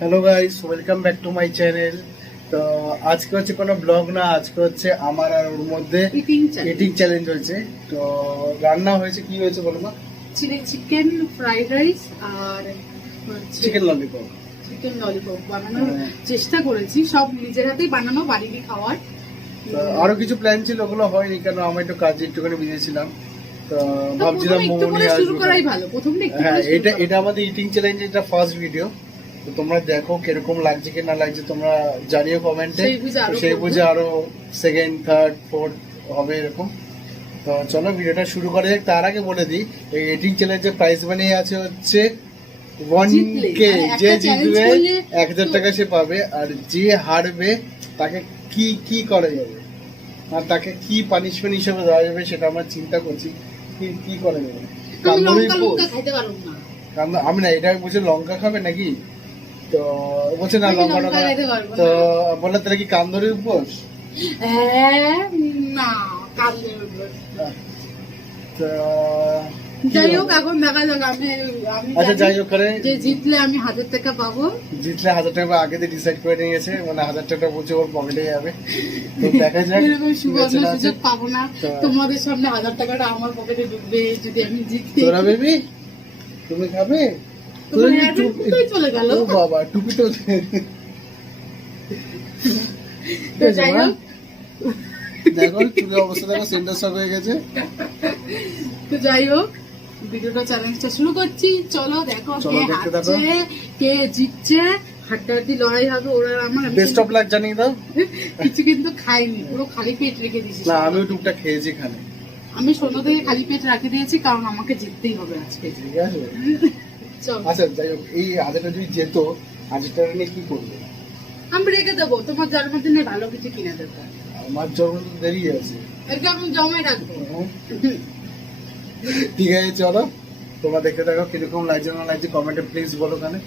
Hello guys, welcome back to my channel. তো আজকে হচ্ছে কোনো ব্লগ না, আজকে হচ্ছে আমার আর ওর মধ্যে ইটিং চ্যালেঞ্জ হয়েছে। তো রান্না হয়েছে, কি হয়েছে বলো না? চিলি চিকেন ফ্রাইড রাইস আর চিকেন ললিপপ। চিকেন ললিপপ বানানোর চেষ্টা করেছি, সব নিজের হাতেই বানানো, বাড়িতে খাওয়ার। আরো কিছু প্ল্যান ছিল, ওগুলো হয়নি কারণ আমি একটু কাজে একটুখানি বিজি ছিলাম। তো ভাবছিলাম মোমো নিয়ে শুরু আসবো। করাই ভালো, প্রথমে হ্যাঁ, এটা আমাদের ইটিং চ্যালেঞ্জ, এটা ফার্স্ট ভিডিও। তো তোমরা দেখো কিরকম লাগছে কি না লাগছে, তোমরা জানিও কমেন্টে। সেই বুঝে আরো সেকেন্ড, থার্ড, ফোর্থ হবে এরকম। তো চলো ভিডিওটা শুরু করা যাক। তার আগে বলে দিই, এই এটিং চ্যালেঞ্জের প্রাইস মানি আছে হচ্ছে 1K। যে জিতবে 1000 টাকা সে পাবে, আর যে হারবে তাকে কি কি করা যাবে আর তাকে কি পানিশমেন্ট হিসেবে দেওয়া যাবে সেটা আমরা চিন্তা করছি। কি করা যাবে? আমি না, এটা বলছে লঙ্কা খাবে নাকি, তো বলছে না লঙ্কা। তো বলে তাহলে কি কান্দরের উপোস? যাই হোক, এখন দেখা যাক। আচ্ছা যাই হোক, যে জিতলে আমি 1000 টাকা পাবো। জিতলে 1000 টাকা আগে থেকে ডিসাইড করে নিয়ে গেছে, মানে 1000 টাকা বলছে ওর পকেটে যাবে। তো দেখা যাক, এরকম সুযোগ পাবো না। তোমাদের সামনে 1000 টাকাটা আমার পকেটে ঢুকবে যদি আমি জিতি। তোরা বেবি তুমি খাবে? চলে গেল বাবা, টুপি তো। যাই হোক, দেখো চুলের অবস্থা দেখো, সেন্টার সব হয়ে গেছে। তো যাই হোক, ভিডিওটা চ্যালেঞ্জটা শুরু করছি। চলো দেখো কে হারছে কে জিতছে, হাড্ডাহাড্ডি লড়াই হবে ওরা আমার। বেস্ট অফ লাক জানিয়ে দাও। কিছু কিন্তু খাইনি, পুরো খালি পেট রেখে দিয়েছি। না, আমিও টুকটা খেয়েছি খানে। আমি সন্ধ্যা থেকে খালি পেট রেখে দিয়েছি, কারণ আমাকে জিততেই হবে আজকে। ঠিক আছে। আচ্ছা যাই হোক, এই আজটা যদি যেত, আজটা নিয়ে কি করবে? আমি রেখে দেবো, তোমার জন্মদিনে ভালো কিছু কিনে দেবো। আমার জন্মদিন দেরি আছে, এরকম আমি জমে রাখবো। ঠিক আছে চলো, তোমরা দেখতে থাকো কিরকম লাগছে না লাগছে, কমেন্টে প্লিজ বলো। ওখানে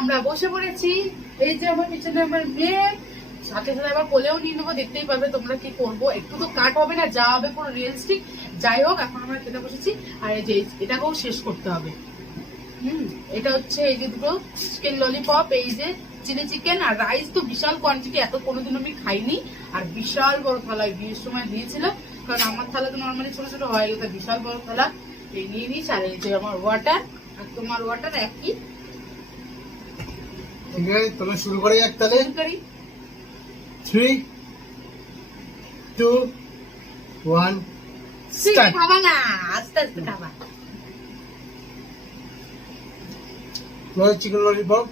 আমরা বসে পড়েছি। এই যে আমার পিছনে আমার মেয়ে, সাথে সাথে আবার কোলেও নিয়ে নেবো, দেখতেই পাবে তোমরা কি করবো। একটু তো কাট হবে না, যা হবে পুরো রিয়েলিস্টিক। যাই হোক, এখন আমরা খেতে বসেছি। আর এই যে এটাকেও শেষ করতে হবে। এটা হচ্ছে এই যে দুটো চিকেন ললিপপ, এই যে চিলি চিকেন আর রাইস। তো বিশাল কোয়ান্টিটি, এত কোনোদিন আমি খাইনি। আর বিশাল বড় থালায় বিয়ের সময় দিয়েছিল, কারণ আমার থালা তো নর্মালি ছোট ছোট হয়, ওটা বিশাল বড় থালা নিয়ে নিস। আর এই যে আমার ওয়াটার, আর তোমার ওয়াটার একই। ঠিক আছে, তাহলে শুরু করা যাক। তাহলে 3, 2, 1 স্টার্ট। খাবা না, আস্তে আস্তে খাবা। চিকেন ললিপপ,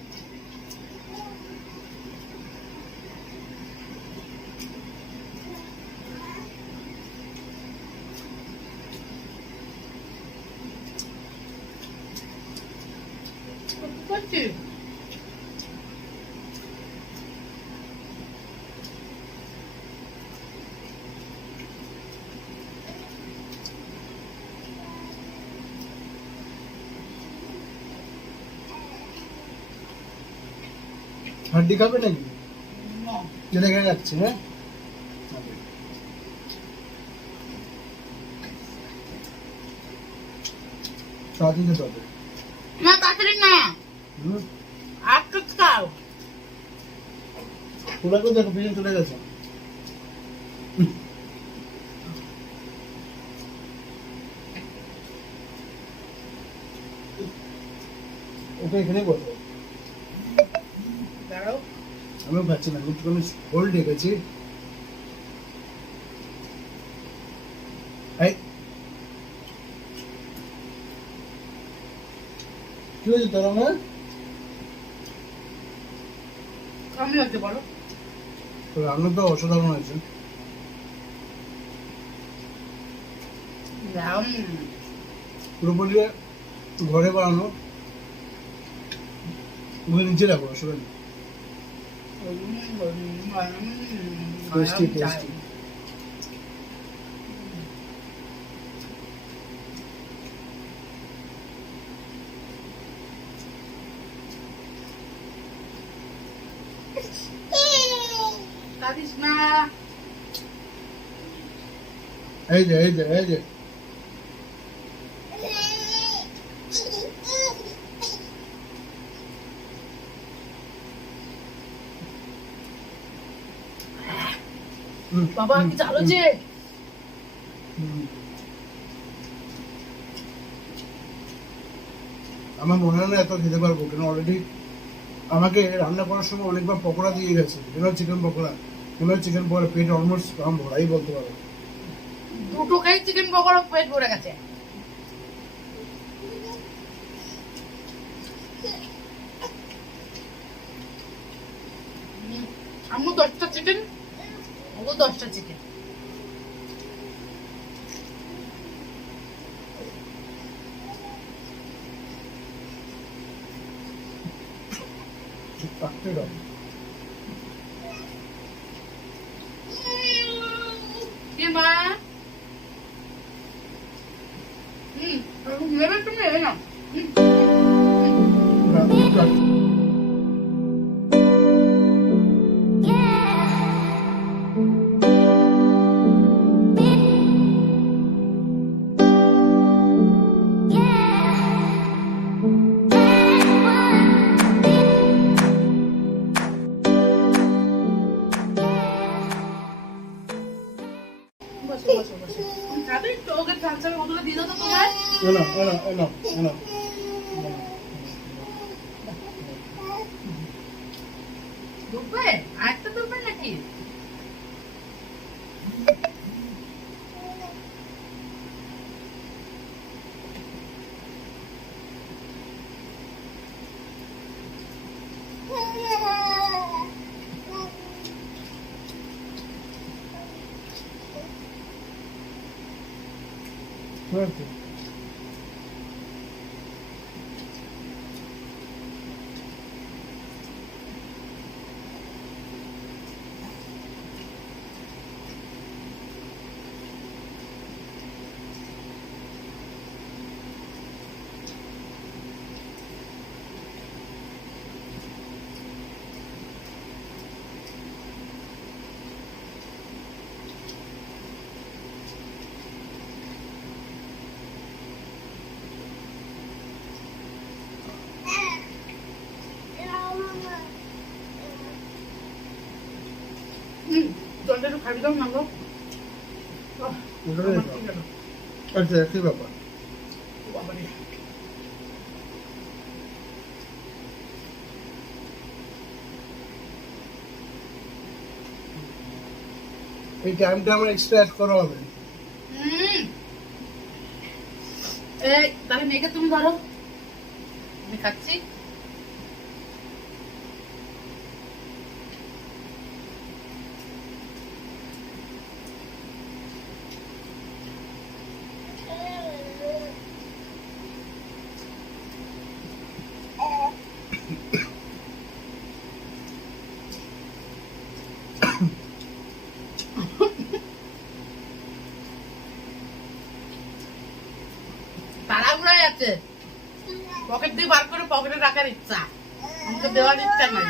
হাড্ডি খাবে নাকি? চলে গেলে যাচ্ছে। হ্যাঁ, তাড়াতাড়ি খেতে হবে। না তাড়াতাড়ি না, একটু খাও। তোরা কেউ দেখো, পিছনে চলে গেছে। ওটা এখানে বসো। দাঁড়াও আমিও খাচ্ছি না, একটুখানি হোল্ড রেখেছি। এই কি হয়েছে তোর আমার? আমি হতে পারো রান্না তো অসাধারণ হয়েছে। পুরোপুরি ঘরে বানানো, ওকে নিচে রাখো, আসলে টেস্টি টেস্টি। কাঁদিস না। এই যে এই যে এই যে বাবা কি চালো যে আমার মনে হয় না এত খেতে পারবো, কেন অলরেডি আমাকে রান্না করার সময় অনেকবার পকোড়া দিয়ে গেছে, চিকেন পকোড়া, চিকেন পকোড়া, পেট অলমোস্ট কম ভরাই বলতে পারো। দুটো খাই চিকেন পকোড়া, পেট ভরে গেছে। আম্মু 10টা চিকেন, ও 10টা চিকেন। মা নেবে তুমি না আরেকটা দুপুর নাকি? জলটা একটু খাবি দাও না গো। আচ্ছা কি ব্যাপার? এই টাইমটা আমার এক্সট্রা অ্যাড করা হবে। এই তাহলে মেয়েকে তুমি ধরো, আমি খাচ্ছি। তাড়াহুড়াই আছে, পকেট দিয়ে বার করে পকেটে রাখার ইচ্ছা, আমাকে দেওয়ার ইচ্ছা নাই।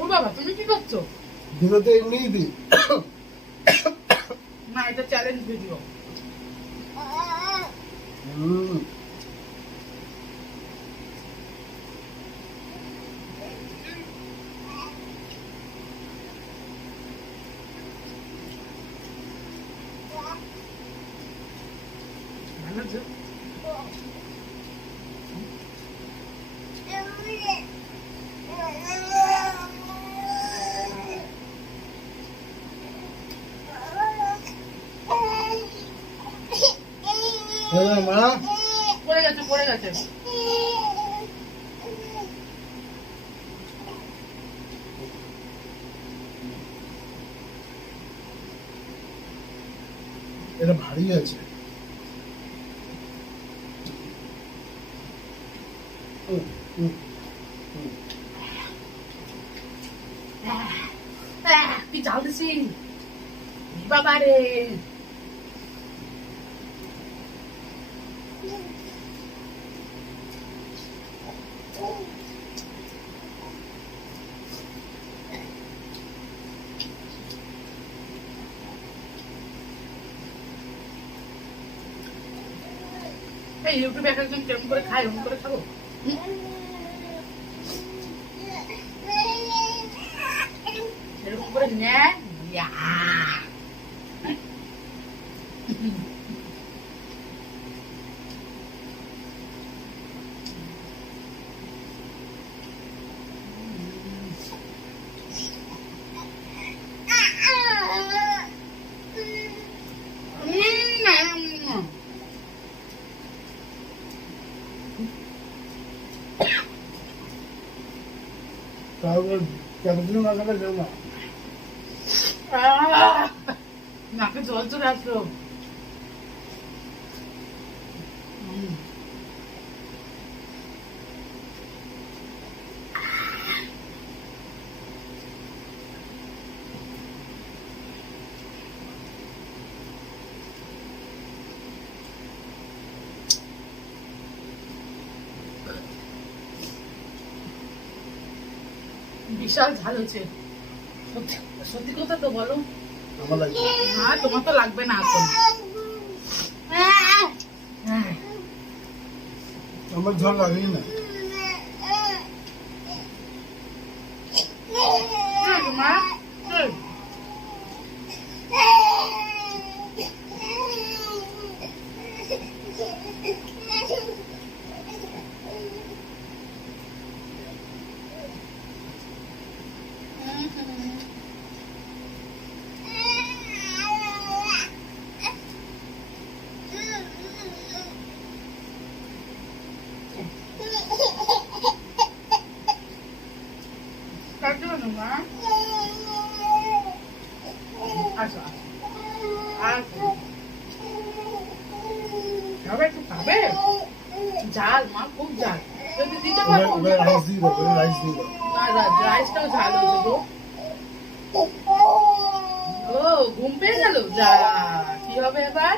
ও বাবা তুমি কি করছো? ভিডিওতে এমনিই দিই না, এটা চ্যালেঞ্জ ভিডিও। মা পড়ে গেছে পড়ে গেছে। এটা ভারী আছে। কি জাল দিছি বাবা রে। এই ইউটিউবে এক একজন কেমন করে খায় ওরকম করে খাবো। এরকম করে নেয় ইয়া। তারপর কতদিন লাগাবে যাও না। নাকে জল চলে আসলো। বিশাল ঝাল হয়েছে। সত্যি সত্যি কথা তো বলো। আমার লাগবে না তোমার তো লাগবে না এখন। আমার ঝাল লাগেই না। মা মা আসো আসো খাবে একটু খাবে। ঝাল মা খুব ঝাল। যদি দিতে পারো রাইস দিয়ে দাও, রাইস দিয়ে দাও। না রাইসটাও ঝাল হয়েছে গো। ও ঘুম পেয়ে গেল। যা কি হবে এবার।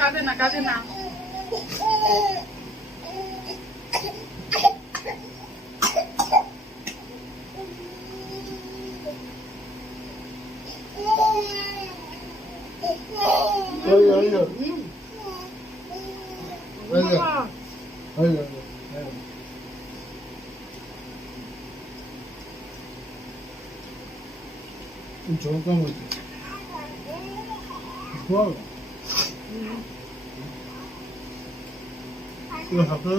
কাঁদে না কাঁদে না। ঝোল কম হয়েছে। বল হাতে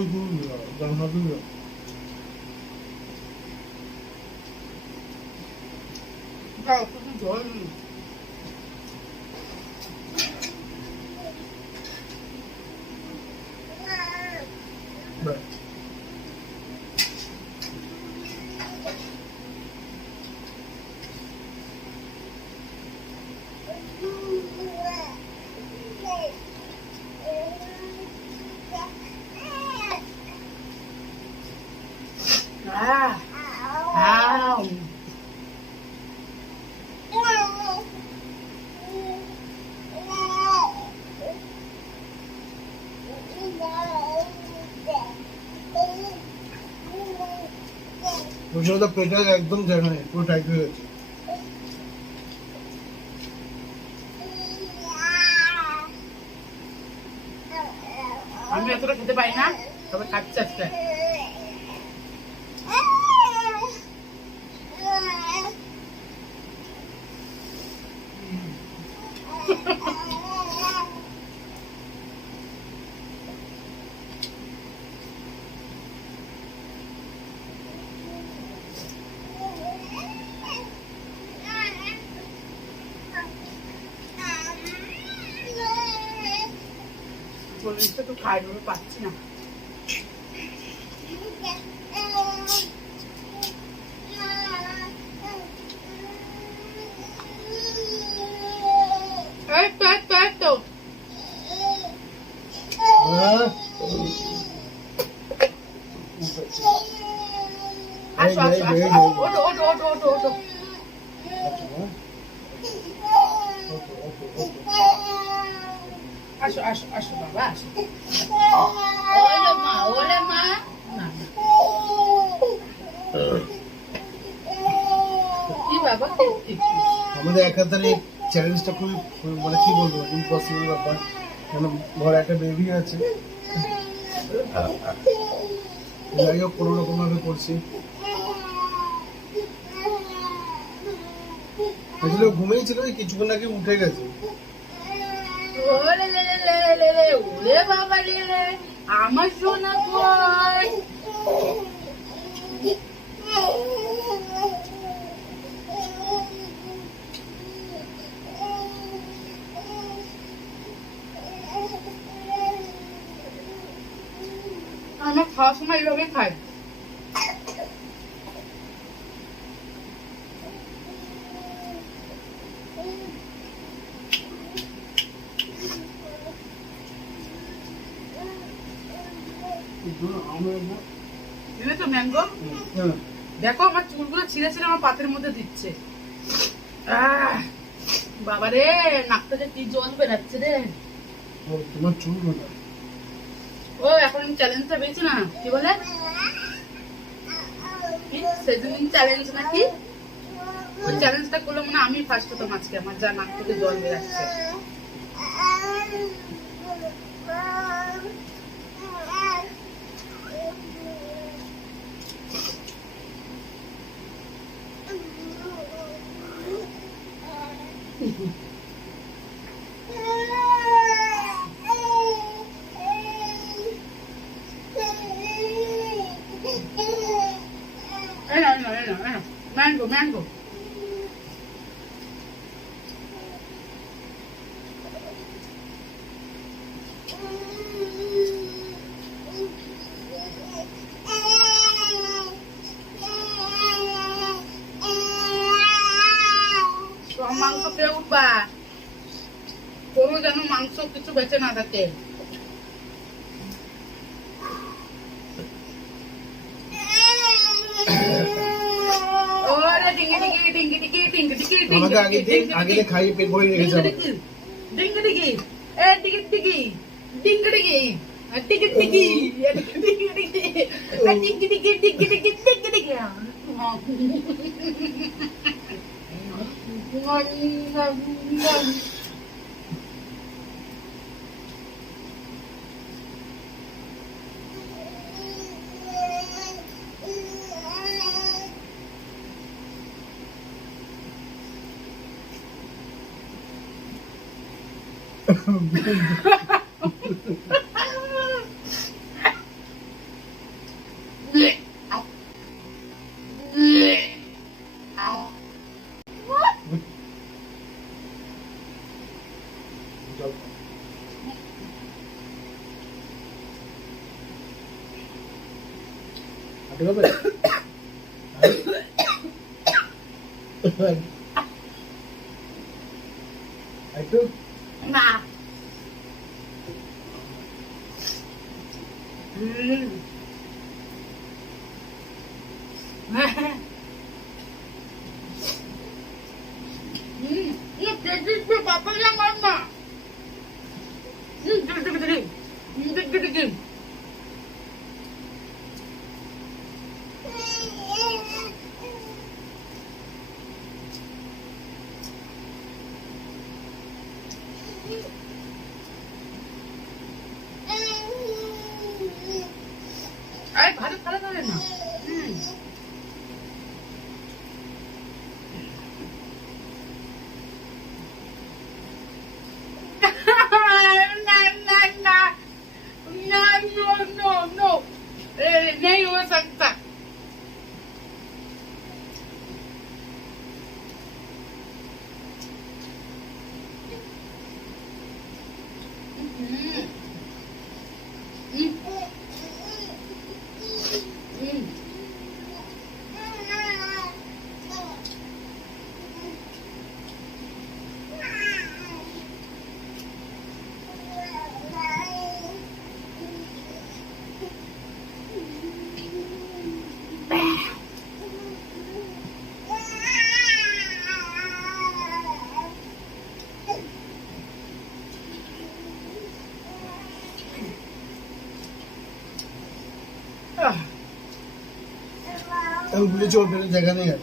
জানা দিল। জল ওটা পেটে একদম জ্যাম হয়ে পুরো টাইট হয়ে গেছে। আমি এতটা খেতে পারি না, তবে খাচ্ছি আজকে। বলতে তো খাই দেবো, পাচ্ছি না। তো আসো আসো আসো, ওঠো ওঠো ওঠো ওঠো ওঠো। আসো আসো আসো বাবা আসো। ওলে মা ওলে মা। না না। কি বাবা কি? আমাদের একাধারে চ্যালেঞ্জটা খুবই মানে কি বলবো ইম্পসিবল ব্যাপার, কারণ ঘরে একটা বেবি আছে। যাই হোক কোনো রকম ভাবে করছি। আসলে ঘুমেই ছিল, কিছুক্ষণ আগে উঠে গেছে। ওলে লে লে লে লে ওলে বাবা লে লে আমার সোনা কই। আমার খাওয়ার সময় এইভাবে খাই। দিলে তো ম্যাঙ্গো। দেখো আমার চুলগুলো ছিঁড়ে ছিঁড়ে আমার পাতের মধ্যে দিচ্ছে। বাবারে নাক থেকে কি জল বেরাচ্ছে রে। তোমার চুল ও এখন চ্যালেঞ্জটা পেয়েছি না, কি বলে সেদিন চ্যালেঞ্জ নাকি, ওই চ্যালেঞ্জটা করলো মানে আমি ফার্স্ট হতাম আজকে। আমার যা নাক থেকে জল বেরাচ্ছে। ম্যাঙ্গো ম্যাঙ্গো মাংস খেয়ে উঠবা, কোনো যেন মাংস কিছু বেঁচে না থাকে। খাইয়ে পেট ভরে রেখে যাবে। না পাপা না মার না। আরে ভালো খারাপ হবে না। আমি ভুলে চোর ফেলে জায়গা নেই আর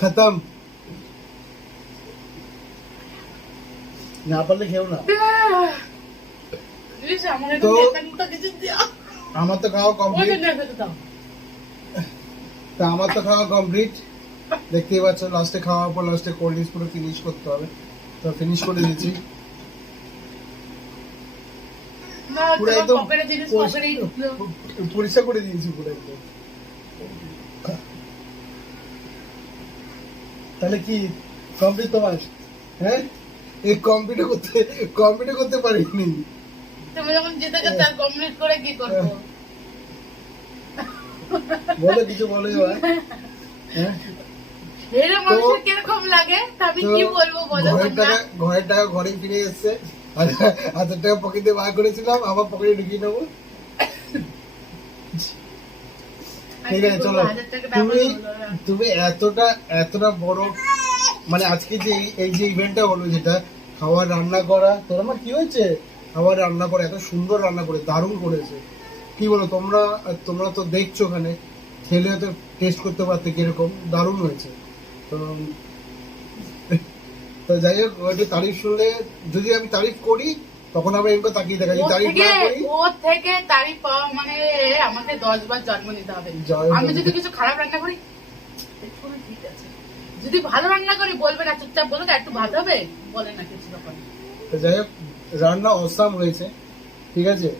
खत्म यहाँ पर लिखे हो ना तो আমার তো খাওয়া কমপ্লিট তা আমার তো খাওয়া কমপ্লিট দেখতেই পাচ্ছ লাস্টে খাওয়ার পর লাস্টে কোল্ড ড্রিঙ্কস পুরো ফিনিশ করতে হবে তো ফিনিশ করে দিয়েছি পুরো একদম পরিষ্কার করে দিয়েছি পুরো একদম তাহলে কি কমপ্লিট তোমার হ্যাঁ এই কমপ্লিট করতে পারিনি তুমি যখন যেতে যেতে আর কমপ্লিট করে কি করবো বলো কিছু বলো এবার হ্যাঁ এর মানুষের কিরকম লাগে আমি কি বলবো বলো ঘরের টাকা ঘরে ফিরে এসেছে 1000 টাকা পকেটে বার করেছিলাম আবার পকেটে ঢুকিয়ে নেবো ঠিক আছে চলো তুমি এতটা বড় মানে আজকে যে এই যে ইভেন্টটা হলো যেটা খাবার রান্না করা তোর আমার কি হয়েছে খাবার রান্না করে এত সুন্দর রান্না করে দারুণ করেছে কি বলো তোমরা তো দেখছো ওখানে খেলে তো টেস্ট করতে পারতে কিরকম দারুণ হয়েছে তো যাই হোক ওইটা তারিফ শুনলে যদি আমি তারিফ করি তখন আমরা এরকম তাকিয়ে দেখা যায় তারিফ না করি ওর থেকে তারিফ পাওয়া মানে আমাকে 10 বার জন্ম নিতে হবে আমি যদি কিছু খারাপ রান্না করি ঠিক আছে যদি ভালো রান্না করি বলবে না চুপচাপ বলো একটু ভাত হবে বলে না কিছু তখন তো যাই হোক রান্না অসাম হয়েছে ঠিক আছে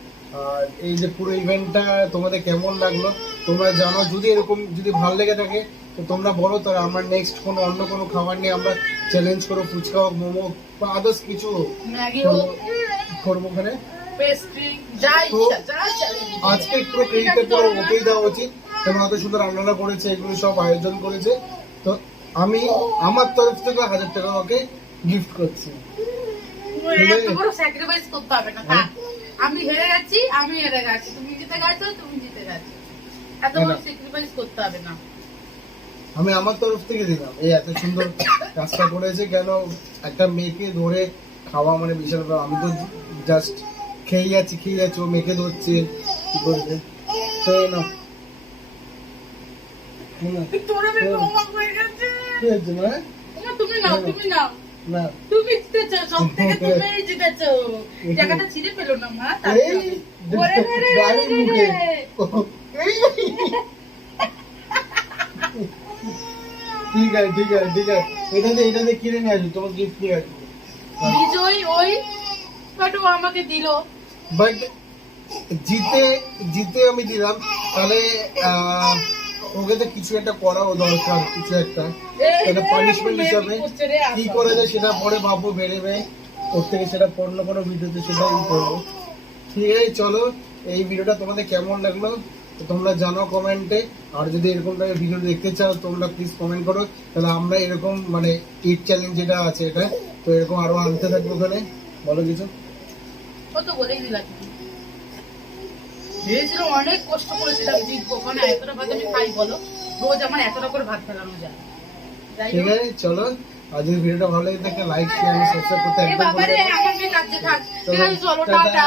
আর এই যে পুরো ইভেন্টটা তোমাদের কেমন লাগলো তোমরা জানো যদি এরকম যদি ভালো লেগে থাকে তো তোমরা বলো তাহলে আমরা নেক্সট কোনো অন্য কোনো খাবার নিয়ে আমরা চ্যালেঞ্জ করো ফুচকা হোক মোমো বা আদার্স কিছু ম্যাগি হোক করবো ওখানে পেস্ট্রি যা ইচ্ছা যা আজকে পুরো ক্রেডিটটা পুরো ওকেই দেওয়া উচিত কারণ এত সুন্দর রান্না করেছে এগুলো সব আয়োজন করেছে তো আমি আমার তরফ থেকে 1000 টাকা ওকে গিফট করছি এত বড় স্যাক্রিফাইস করতে হবে না আমি হেরে গেছি তুমি জিতে গেছো এত বড় স্যাক্রিফাইস করতে হবে না আমি আমার তরফ থেকে দিলাম এই এত সুন্দর কাজটা করেছে কেন একটা মেয়েকে ধরে খাওয়া মানে বিশাল ব্যাপার আমি তো জাস্ট খেয়ে যাচ্ছি ও মেয়েকে ধরছে কি করবে তো না তুমি নাও না তুমি জিতেছো সব থেকে তুমি জিতেছো টাকাটা ছিঁড়ে ফেলো না মা ঠিক আছে এটাতে কিনে নিয়ে আসবো তোমার গিফট নিয়ে আসবো বিজয় ওই বাট ও আমাকে দিল বাট জিতে আমি দিলাম তাহলে ওকে তো কিছু একটা করাও দরকার কিছু একটা পানিশমেন্ট হিসাবে কি করা যায় সেটা পরে ভাববো বেড়েবে ওর থেকে সেটা অন্য কোনো ভিডিওতে সেটা করবো ঠিক আছে চলো এই ভিডিওটা তোমাদের কেমন লাগলো তো তোমরা জানাও কমেন্টে আর যদি এরকম টাইপের ভিডিও দেখতে চাও তোমরা প্লিজ কমেন্ট করো তাহলে আমরা এরকম মানে ইট চ্যালেঞ্জ যেটা আছে এটা তো এরকম আরো আনতে থাকবো ওখানে বলো কিছু ও তো বলেই দিলাম ভেবেছিলাম অনেক কষ্ট করেছিলাম জিতবো ওখানে এতটা ভাত আমি খাই বলো রোজ আমার এতটা করে ভাত ফেলানো যায় ঠিক আছে চলো আজ এই ভিডিওটা ভালো লাগে থাকে লাইক শেয়ার সাবস্ক্রাইব করতে একদম ভুলবেন না আমার কাছে থাক ঠিক আছে চলো টাটা